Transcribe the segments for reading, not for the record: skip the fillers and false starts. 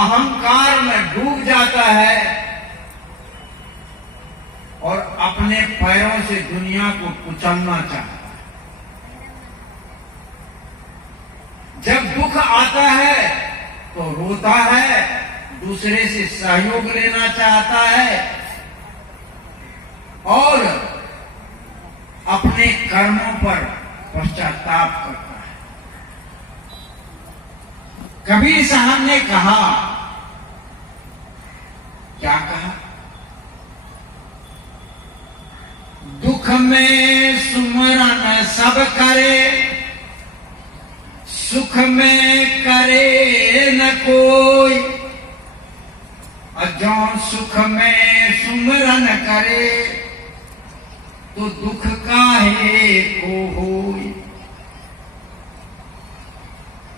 अहंकार में डूब जाता है और अपने पैरों से दुनिया को कुचलना चाहता है। जब दुख आता है तो रोता है, दूसरे से सहयोग लेना चाहता है और अपने कर्मों पर पश्चाताप करता है। कबीर साहब ने कहा, क्या कहा? दुख में सुमरन सब करे, सुख में करे न कोई। जौन सुख में सुमरन करे तो दुख काहे को होई।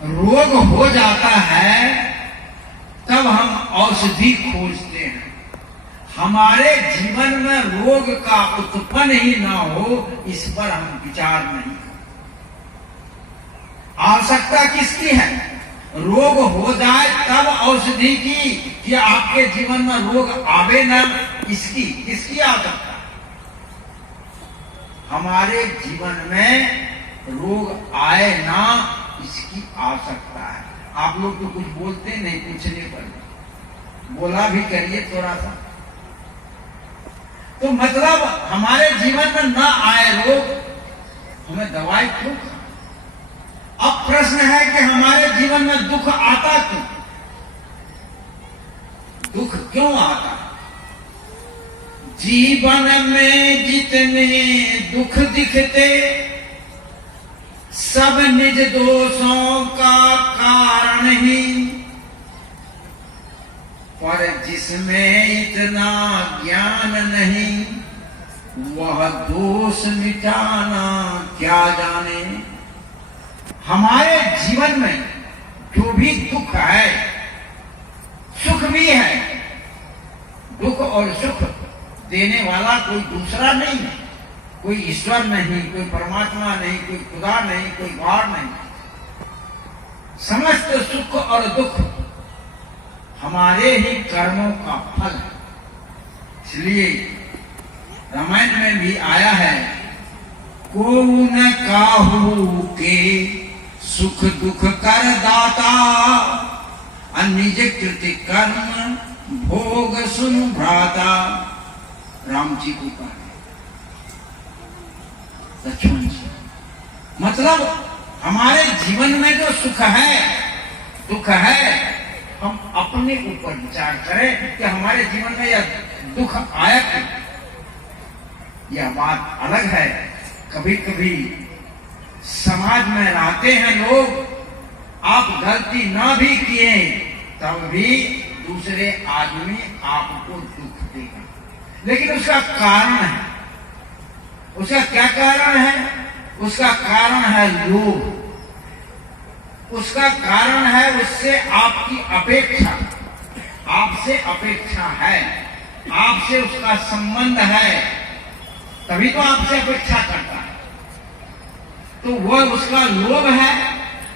रोग हो जाता है तब हम औषधि खोजते हैं। हमारे जीवन में रोग का उत्पन्न ही ना हो, इस पर हम विचार नहीं करते। आवश्यकता किसकी है? रोग हो जाए तब औषधि की, कि आपके जीवन में रोग आवे ना, इसकी किसकी आवश्यकता? हमारे जीवन में रोग आए ना, इसकी आवश्यकता है। आप लोग तो कुछ बोलते नहीं, पूछने पर बोला भी करिए थोड़ा सा। तो मतलब हमारे जीवन में ना आए रोग, हमें दवाई क्यों? अब प्रश्न है कि हमारे जीवन में दुख आता क्यों? दुख क्यों आता? जीवन में जितने दुख दिखते सब निज दोषों का कारण ही, पर जिसमें इतना ज्ञान नहीं वह दोष मिटाना क्या जाने। हमारे जीवन में जो भी दुख है, सुख भी है। दुख और सुख देने वाला कोई दूसरा नहीं है, कोई ईश्वर नहीं, कोई परमात्मा नहीं, कोई खुदा नहीं, कोई गॉड नहीं। समस्त सुख और दुख हमारे ही कर्मों का फल है। इसलिए रामायण में भी आया है, को न काहू के सुख दुख कर दाता, निज कृति कर्म भोग सुन भ्राता। राम जी को कहा, लक्ष्मण जी। मतलब हमारे जीवन में जो सुख है दुख है, हम अपने ऊपर विचार करें कि हमारे जीवन में यह दुख आया क्यों। यह बात अलग है। कभी कभी समाज में रहते हैं लोग, आप गलती ना भी किए तब भी दूसरे आदमी आपको दुख देगा, लेकिन उसका कारण है। उसका क्या कारण है? उसका कारण है लोभ। उसका कारण है उससे आपकी अपेक्षा, आपसे अपेक्षा है, आपसे उसका संबंध है, तभी तो आपसे अपेक्षा करता है। तो वह उसका लोभ है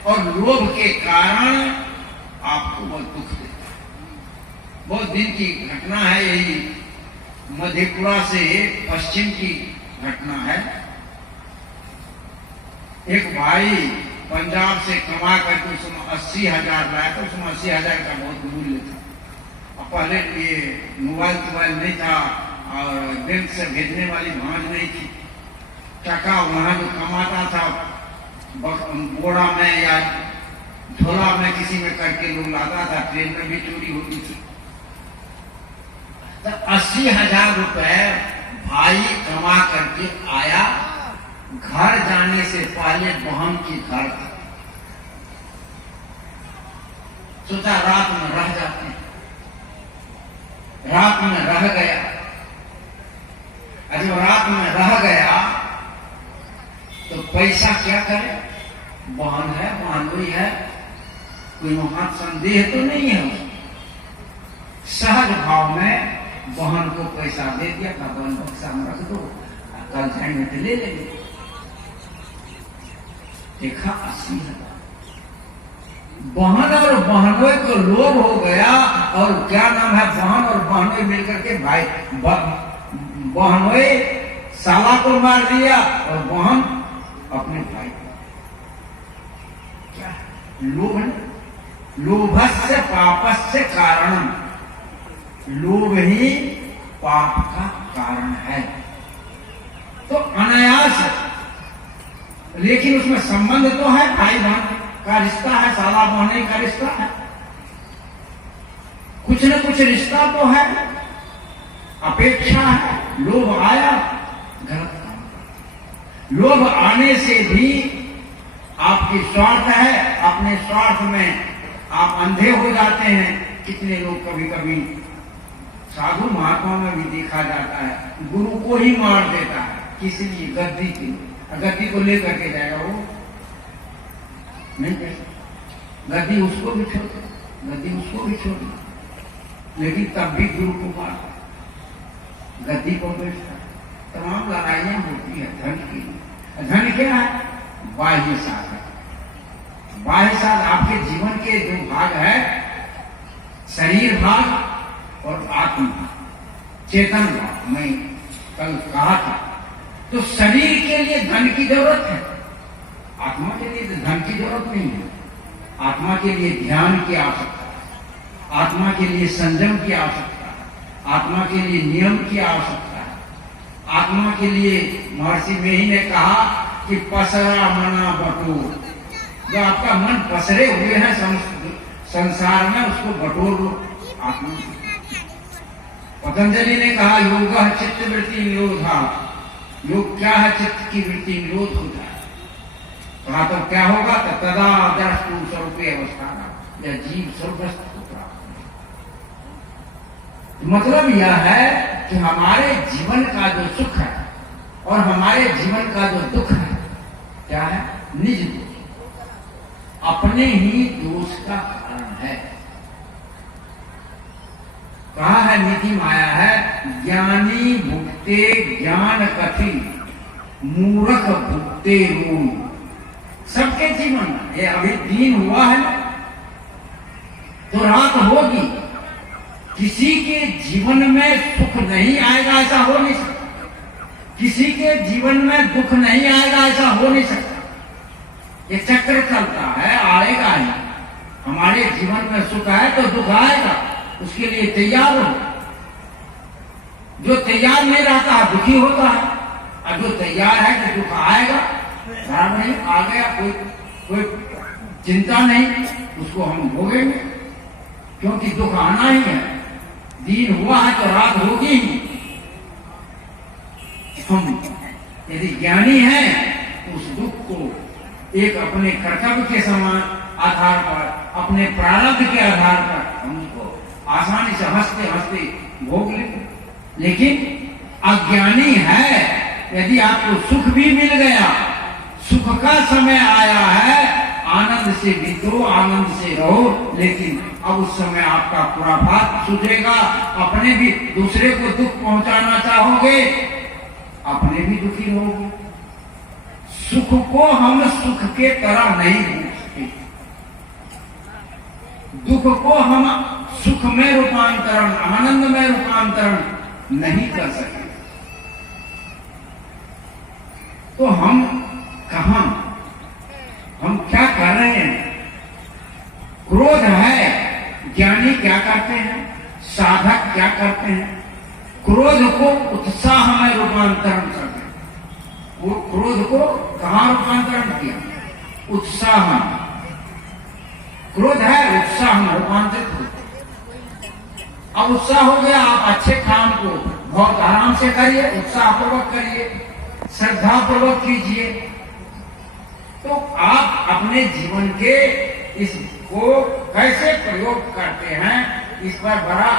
और लोभ के कारण आपको बहुत दुख देता है। बहुत दिन की घटना है, यही मधेपुरा से पश्चिम की घटना है। एक भाई पंजाब से कमा करके उसमें 80,000 लाया था। उसमें 80,000 का बहुत मूल्य था। और पहले ये मोबाइल नहीं था और बैंक से भेजने वाली भांज नहीं थी। टका वहां जो कमाता था बोरा में या झोला में किसी में करके लोग लाता था, ट्रेन में भी चोरी होती थी। तो 80,000 रुपए भाई कमा करके आया। घर जाने से पहले बहन के घर था। सोचा रात में रह जाते हैं। रात में रह गया। जब रात में रह गया तो पैसा क्या करे? बहन है, बहनोई है, कोई वहां संदेह तो नहीं है उसको। सहज भाव में बहन को पैसा दे दिया था। बहन बक्सा में रख दो, कल जाएंगे तो ले लेंगे। देखा 80,000। बहन और बहनोई को लोभ हो गया, और क्या नाम है, बहन और बहनोई मिलकर के भाई बहनोई साला को मार दिया और बहन अपने भाई को। क्या लोभ है? लोभस्य पापस्य कारणम, लोभ ही पाप का कारण है। तो अनायास, लेकिन उसमें संबंध तो है, भाई बहन का रिश्ता है, साला बहने का रिश्ता है, कुछ न कुछ रिश्ता तो है, अपेक्षा है। लोभ आया, गलत काम। लोभ आने से भी आपकी स्वार्थ है, अपने स्वार्थ में आप अंधे हो जाते हैं। कितने लोग कभी कभी साधु महात्मा में भी देखा जाता है, गुरु को ही मार देता है, किस लिए? गद्दी के लिए। गद्दी को लेकर के जाएगा वो नहीं कर, गद्दी उसको भी छोड़, गद्दी उसको भी छोड़, लेकिन तब भी गुरु को मार, गद्दी को बेचता। तमाम लड़ाइयां होती है धन की। धन क्या है? बाह्य साधन। बाह्य साधन आपके जीवन के दो भाग है, शरीर भाग और आत्मा भाग, चेतन भाग। मैं कल कहा था, तो शरीर के लिए धन की जरूरत है, आत्मा के लिए धन की जरूरत नहीं है। आत्मा के लिए ध्यान की आवश्यकता है, आत्मा के लिए संयम की आवश्यकता है, आत्मा के लिए नियम की आवश्यकता है, आत्मा के लिए महर्षि मेही ने कहा कि पसरा मना बटोर। जो आपका मन पसरे हुए हैं संसार में, उसको बटोर लो आत्मा। पतंजलि ने कहा योग चित्त वृत्ति निरोधा। योग क्या है? चित्त की वृत्ति निरोध होता है। कहा तो क्या होगा? तो तदा दृष्टु स्वरूपे अवस्था, या जीव सर्वस्त होता। मतलब यह है कि हमारे जीवन का जो सुख है और हमारे जीवन का जो दुख है, क्या है? निज दोष, अपने ही दोष का कारण है। कहा है, नीति माया है, ज्ञानी भुगते ज्ञान कथि, मूर्ख भुगते ऋण। सबके जीवन में ये अभी दिन हुआ है तो रात होगी। किसी के जीवन में सुख नहीं आएगा ऐसा हो नहीं सकता, किसी के जीवन में दुख नहीं आएगा ऐसा हो नहीं सकता। ये चक्र चलता है, आएगा ही। हमारे जीवन में सुख है तो दुख आएगा, उसके लिए तैयार हो। जो तैयार नहीं रहता है दुखी होता है, और जो तैयार है कि दुख आएगा, खराब नहीं आ गया, कोई चिंता नहीं, उसको हम भोगेंगे, क्योंकि दुख आना ही है। दिन हुआ है तो रात होगी ही। हम यदि ज्ञानी हैं तो उस दुख को एक अपने कर्तव्य के समान आधार पर, अपने प्रारब्ध के आधार पर हम उसको आसानी से हंसते हंसते भोग लेते। लेकिन अज्ञानी है, यदि आपको सुख भी मिल गया, सुख का समय आया है, आनंद से बीतो, आनंद से रहो, लेकिन अब उस समय आपका पूरा भाग सूझेगा। अपने भी दूसरे को दुख पहुंचाना चाहोगे, अपने भी दुखी रहोगे। सुख को हम सुख के तरह नहीं भूलते, दुख को हम सुख में रूपांतरण, आनंद में रूपांतरण नहीं कर सके। तो हम कहां, हम क्या कर रहे हैं? क्रोध है, ज्ञानी क्या करते हैं, साधक क्या करते हैं? क्रोध को उत्साह में रूपांतरण करते हैं। वो क्रोध को कहां रूपांतरण किया? उत्साह में। क्रोध है, उत्साह में रूपांतरित होता। अब उत्साह हो गया, आप अच्छे काम को बहुत आराम से करिए, उत्साह पूर्वक करिए, श्रद्धा पूर्वक कीजिए, तो आप अपने जीवन के इसको कैसे प्रयोग करते हैं, इस पर बड़ा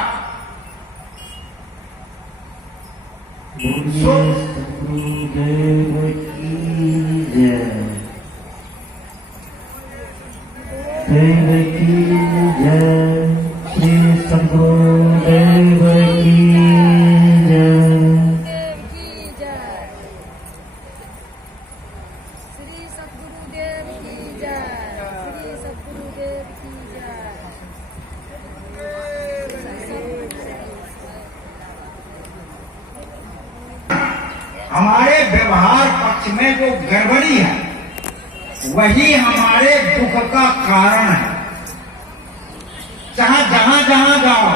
हमारे व्यवहार पक्ष में जो गड़बड़ी है वही हमारे दुख का कारण है। जहां जहां जाओ,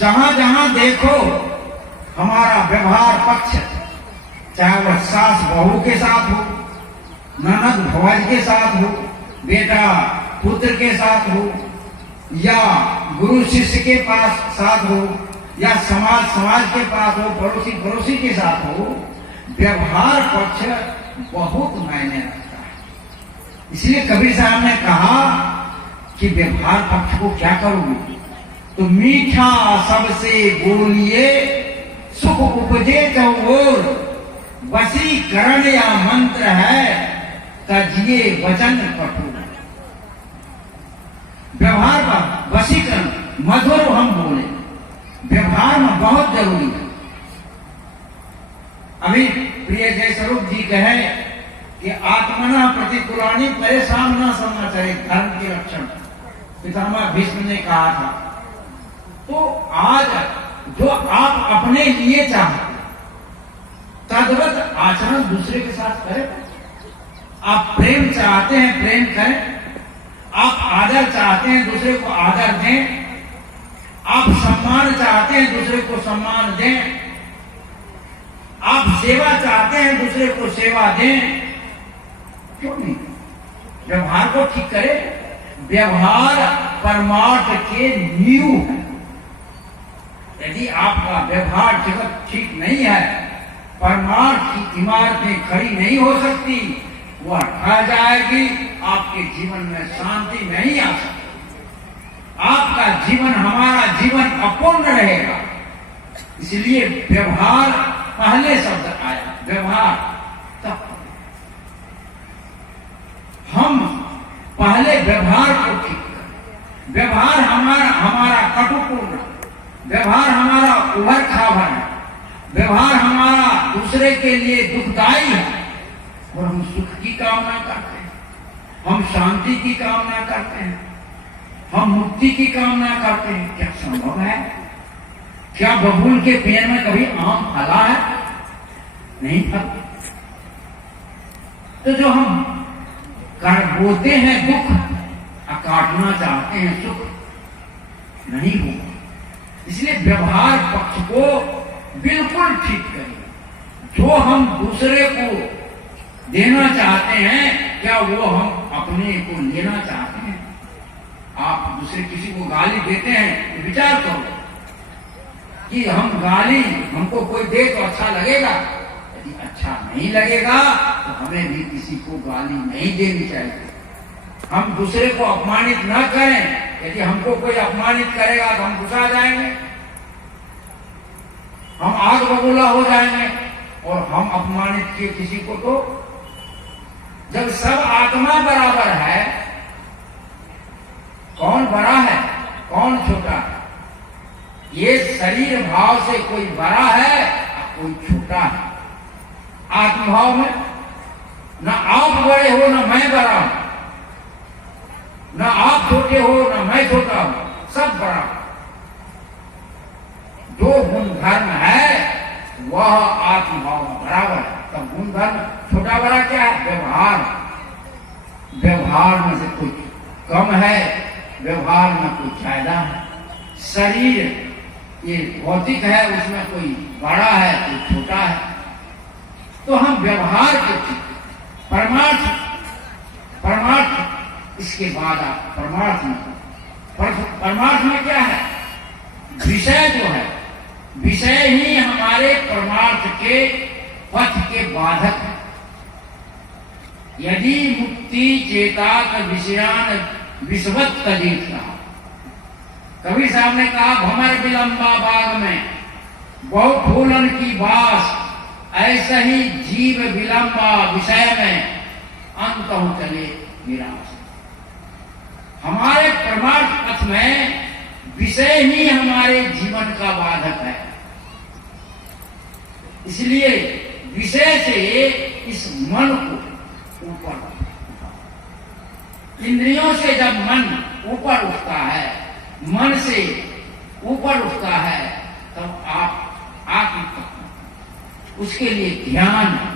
जहां जहां देखो, हमारा व्यवहार पक्ष, चाहे वह सास बहू के साथ हो, ननद भौज के साथ हो, बेटा पुत्र के साथ हो, या गुरु शिष्य के पास साथ हो, या समाज के पास हो, पड़ोसी के साथ हो, व्यवहार पक्ष बहुत मायने रखता है। इसलिए कबीर साहब ने कहा कि व्यवहार पक्ष को क्या करोगे, तो मीठा सबसे बोलिए, सुख उपजे चौर, वशीकरण या मंत्र है, तजिए वचन कठोर। व्यवहार का वशीकरण, मधुर हम बोले, व्यवहार में बहुत जरूरी है। अभी प्रिय जय स्वरूप जी कहे कि आत्मना प्रतिकूलानी परेशान न समाचार, धर्म के लक्षण पितामह भीष्म ने कहा था। तो आज जो आप अपने लिए चाहते तद्वत आचरण दूसरे के साथ करें। आप प्रेम चाहते हैं, प्रेम करें। आप आदर चाहते हैं, दूसरे को आदर दें। आप सम्मान चाहते हैं, दूसरे को सम्मान दें। आप सेवा चाहते हैं, दूसरे को सेवा दें। क्यों नहीं? व्यवहार को ठीक करें। व्यवहार परमार्थ के नींव है। यदि आपका व्यवहार जगत ठीक नहीं है, परमार्थ की इमारतें खड़ी नहीं हो सकती, वह ढह जाएगी, आपके जीवन में शांति नहीं आ सकती। आपका जीवन, हमारा जीवन अपूर्ण रहेगा। इसलिए व्यवहार पहले शब्द आया, व्यवहार तब हम पहले व्यवहार को ठीक करें। व्यवहार हमारा कटुपूर्ण, व्यवहार हमारा उभर खावर है, व्यवहार हमारा दूसरे के लिए दुखदायी है, और हम सुख की कामना करते हैं, हम शांति की कामना करते हैं, हम मुक्ति की कामना करते हैं। क्या संभव है? क्या बबूल के पेड़ में कभी आम फला है? नहीं फला। तो जो हम कर बोते हैं दुख, काटना चाहते हैं सुख, नहीं होगा। इसलिए व्यवहार पक्ष को बिल्कुल ठीक करें। जो हम दूसरे को देना चाहते हैं, क्या वो हम अपने को लेना चाहते हैं? आप दूसरे किसी को गाली देते हैं तो विचार करो कि हम गाली, हमको कोई दे तो अच्छा लगेगा। यदि अच्छा नहीं लगेगा तो हमें भी किसी को गाली नहीं देनी चाहिए। हम दूसरे को अपमानित न करें। यदि हमको कोई अपमानित करेगा तो हम गुस्सा जाएंगे, हम आग बबूला हो जाएंगे, और हम अपमानित किए किसी को तो, जब सब आत्मा बराबर है, कौन बड़ा है कौन छोटा है? ये शरीर भाव से कोई बड़ा है और कोई छोटा है। आत्मभाव में न आप बड़े हो न मैं बड़ा हूं, न आप छोटे हो न मैं छोटा हूं, सब बड़ा। जो गुण धर्म है वह आत्मभाव में बराबर है। तब गुण धर्म छोटा बड़ा क्या है? व्यवहार। व्यवहार में से कुछ कम है, व्यवहार में कुछ ज्यादा है। शरीर ये भौतिक है, उसमें कोई बड़ा है कोई छोटा है। तो हम व्यवहार के परमार्थ, परमार्थ इसके बाद आप परमार्थ में, परमार्थ में क्या है? विषय जो है, विषय ही हमारे परमार्थ के पथ के बाधक है। यदि मुक्ति चेताक विषयान विश्वत तजीत कहा। कबीर साहब ने कहा, भमर विलंबा बाग में बहु फूलन की बास, ऐसा ही जीव विलंबा विषय में अंत हो चले निराश। हमारे परमार्थ पथ में विषय ही हमारे जीवन का बाधक है। इसलिए विषय से इस मन को ऊपर, इंद्रियों से जब मन ऊपर उठता है, मन से ऊपर उठता है, तब आप आत्म तत्व, उसके लिए ध्यान है,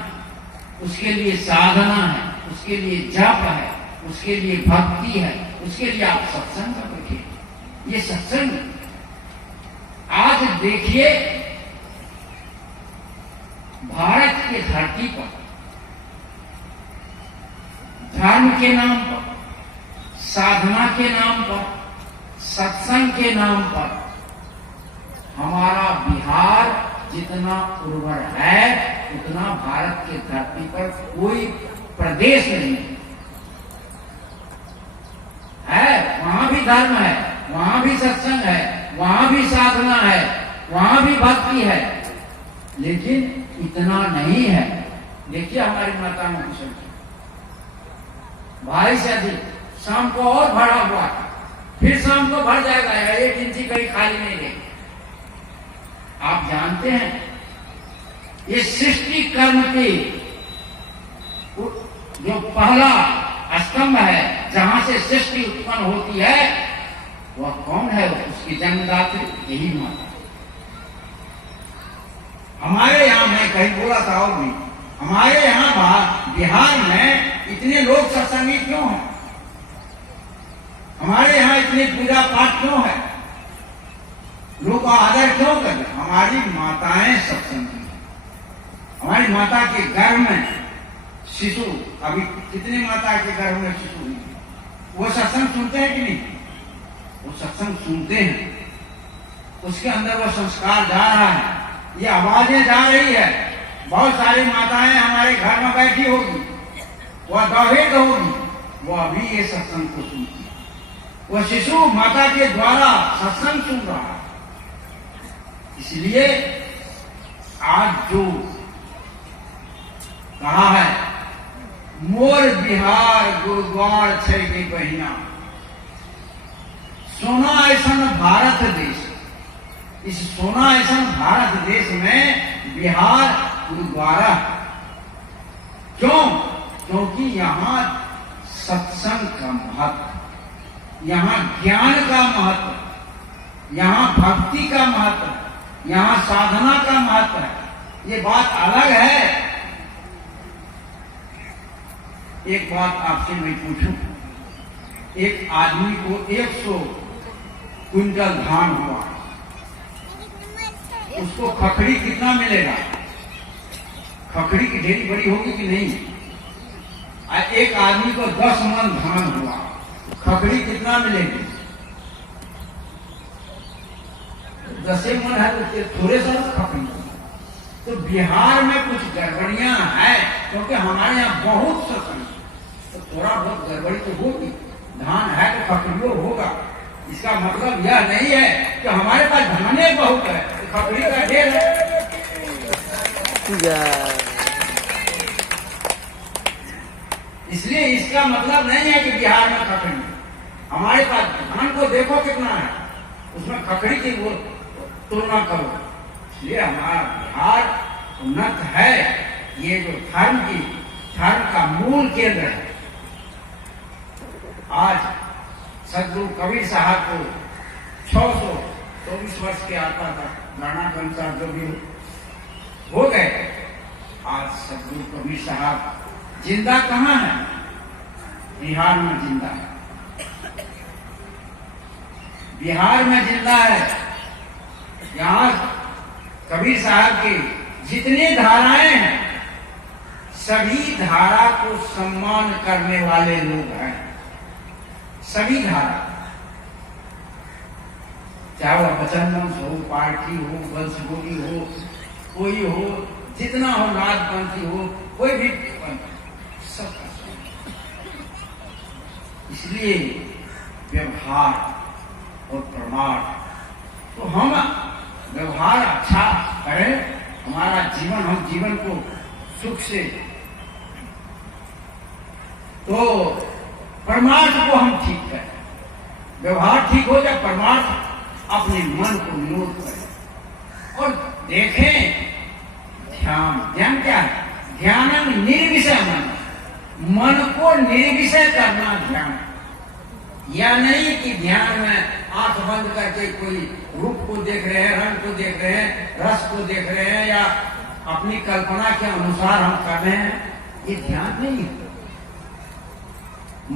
उसके लिए साधना है, उसके लिए जप है, उसके लिए भक्ति है, उसके लिए आप सत्संग में बैठिए। ये सत्संग आज देखिए भारत की धरती पर धर्म के नाम पर, साधना के नाम पर, सत्संग के नाम पर हमारा बिहार जितना उर्वर है उतना भारत की धरती पर कोई प्रदेश नहीं है। वहां भी धर्म है, वहां भी सत्संग है, वहां भी साधना है, वहां भी भक्ति है, लेकिन इतना नहीं है। देखिए हमारी माता में कुशल भाई से अधिक शाम को और भरा हुआ, फिर शाम को भर जाएगा, एक इंची कहीं खाली नहीं रहेगी। आप जानते हैं ये सृष्टि कर्म की जो पहला स्तंभ है जहां से सृष्टि उत्पन्न होती है वह कौन है? उसकी जन्मदात्री यही माता। हमारे यहाँ मैं कहीं बोला था और भी, हमारे यहाँ बिहार में इतने लोग सत्संगी क्यों हैं? हमारे यहाँ इतनी पूजा पाठ क्यों है? लोग का आदर क्यों कर? हमारी माताएं सत्संगी। हमारी माता के गर्भ में शिशु, अभी कितने माता के गर्भ में शिशु हुई, वो सत्संग सुनते हैं कि नहीं? वो सत्संग सुनते हैं, उसके अंदर वो संस्कार जा रहा है, ये आवाजें जा रही है। बहुत सारी माताएं हमारे घर में बैठी होगी, वह दावेद होगी, वो अभी ये सत्संग को सुनती है। वो शिशु माता के द्वारा सत्संग सुन रहा है। इसलिए आज जो कहा है मोर बिहार गुरुद्वार छे की बहिना, सोना ऐसा भारत देश, इस सोना ऐसा भारत देश में बिहार गुरुद्वारा। क्यों? क्योंकि यहाँ सत्संग का महत्व, यहाँ ज्ञान का महत्व, यहाँ भक्ति का महत्व, यहाँ साधना का महत्व है। ये बात अलग है। एक बात आपसे मैं पूछूं, एक आदमी को 100 क्विंटल धान हुआ, उसको खखड़ी कितना मिलेगा? खखड़ी की ढेरी बड़ी होगी कि नहीं? एक आदमी को 10 मन धान हुआ, खखड़ी कितना मिलेगी? 10 मन है तो थोड़े सा खखड़ी। तो बिहार में कुछ गड़बड़ियां हैं, क्योंकि हमारे यहाँ बहुत सत्संग, तो थोड़ा बहुत गड़बड़ी तो होगी। धान है तो खखड़ियों होगा। इसका मतलब यह नहीं है कि हमारे पास धाने बहुत है, तो खखड़ी का ढेर है। इसलिए इसका मतलब नहीं है कि बिहार में खखड़ी। हमारे पास धान को देखो कितना है, उसमें खखड़ी की वो तुलना करो। इसलिए हमारा बिहार उन्नत है। ये जो धर्म का मूल केंद्र है। आज सदगुरु कबीर साहब को 624 वर्ष के आता था, गणना के अनुसार जो भी हो गए। आज सदगुरु कबीर साहब जिंदा कहाँ है? बिहार में जिंदा है, बिहार में जिंदा है। यहाँ कबीर साहब की जितनी धाराएं हैं, सभी धारा को सम्मान करने वाले लोग हैं। सभी धारा, चाहे वह वचन वंश हो, पार्टी हो, वंश बोली हो, कोई हो, जितना हो, नाथ पंथी हो, कोई भी सबका। इसलिए व्यवहार और प्रमाण, तो हम व्यवहार अच्छा करें, हमारा जीवन, हम जीवन को सुख से, तो परमार्थ को हम ठीक करें। व्यवहार ठीक हो जाए, परमार्थ अपने मन को निरोध करें। और देखें ध्यान, ध्यान क्या है? ध्यान निर्विषय मन को निर्विषय करना ध्यान। या नहीं कि ध्यान में आंख बंद करके कोई रूप को देख रहे हैं, रंग को देख रहे हैं, रस को देख रहे हैं, या अपनी कल्पना के अनुसार हम कर रहे हैं, ये ध्यान नहीं है।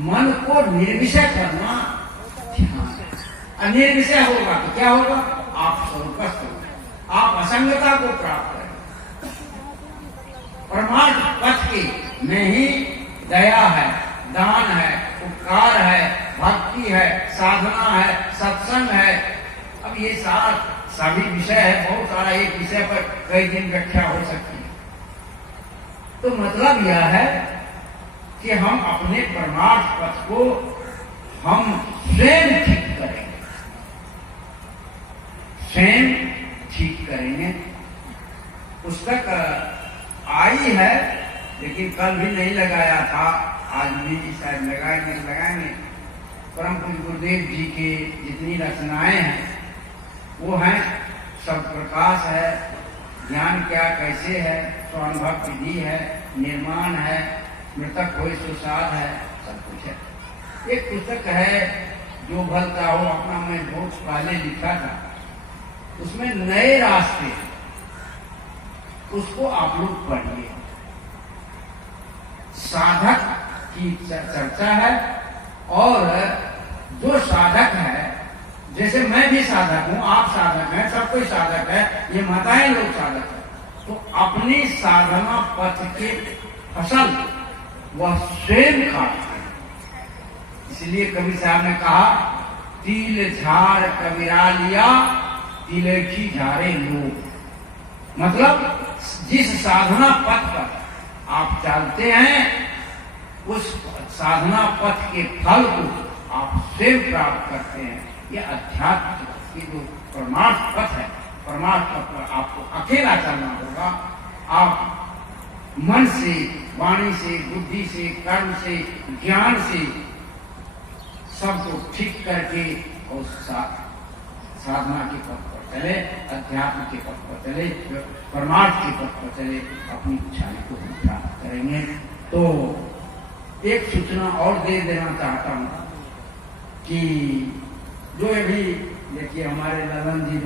मन को निर्विषय करना ध्यान है। निर्विषय होगा तो क्या होगा? आप स्वरूपस्थ होगा, आप असंगता को प्राप्त करेंगे। परमार्थ पथ के में ही दया है, दान है, उपकार है, भक्ति है, साधना है, सत्संग है। अब ये सारा सभी विषय है, बहुत सारा, एक विषय पर कई दिन व्याख्या हो सकती है। तो मतलब यह है कि हम अपने परमार्थ पथ को हम स्वयं ठीक करेंगे, स्वयं ठीक करेंगे। पुस्तक आई है लेकिन कल भी नहीं लगाया था, आज भी शायद लगाएंगे। परम पूज्य गुरुदेव जी के जितनी रचनाएं हैं वो हैं, सब प्रकाश है, ज्ञान क्या कैसे है, स्वानुभव विधि है, निर्माण है, मृतक होए सुसाद है, सब कुछ है। एक पुस्तक है जो भलता हो, अपना मैं बहुत पहले लिखा था, उसमें नए रास्ते, उसको आप लोग पढ़िए। साधक की चर्चा है, और जो साधक है, जैसे मैं भी साधक हूं, आप साधक हैं, सब कोई साधक है, ये माताएं लोग साधक है, तो अपनी साधना पथ के फसल वह स्वयं खाते हैं। इसलिए कवि साहब ने कहा, तिल झाड़ कबीरा लिया, तिलखी झाड़े लोग। मतलब जिस साधना पथ पर आप चलते हैं, उस साधना पथ के फल को आप स्वयं प्राप्त करते हैं। ये अध्यात्म की जो परमार्थ पथ है, परमार्थ पथ पर आपको अकेला चलना होगा। आप मन से, वाणी से, बुद्धि से, कर्म से, ज्ञान से सबको ठीक करके और साधना के पथ पर चले, अध्यात्म के पथ पर चले, परमार्थ के पथ पर चले, अपनी इच्छाएं को प्राप्त करेंगे। तो एक सूचना और दे देना चाहता हूं कि जो अभी देखिए हमारे ललन जी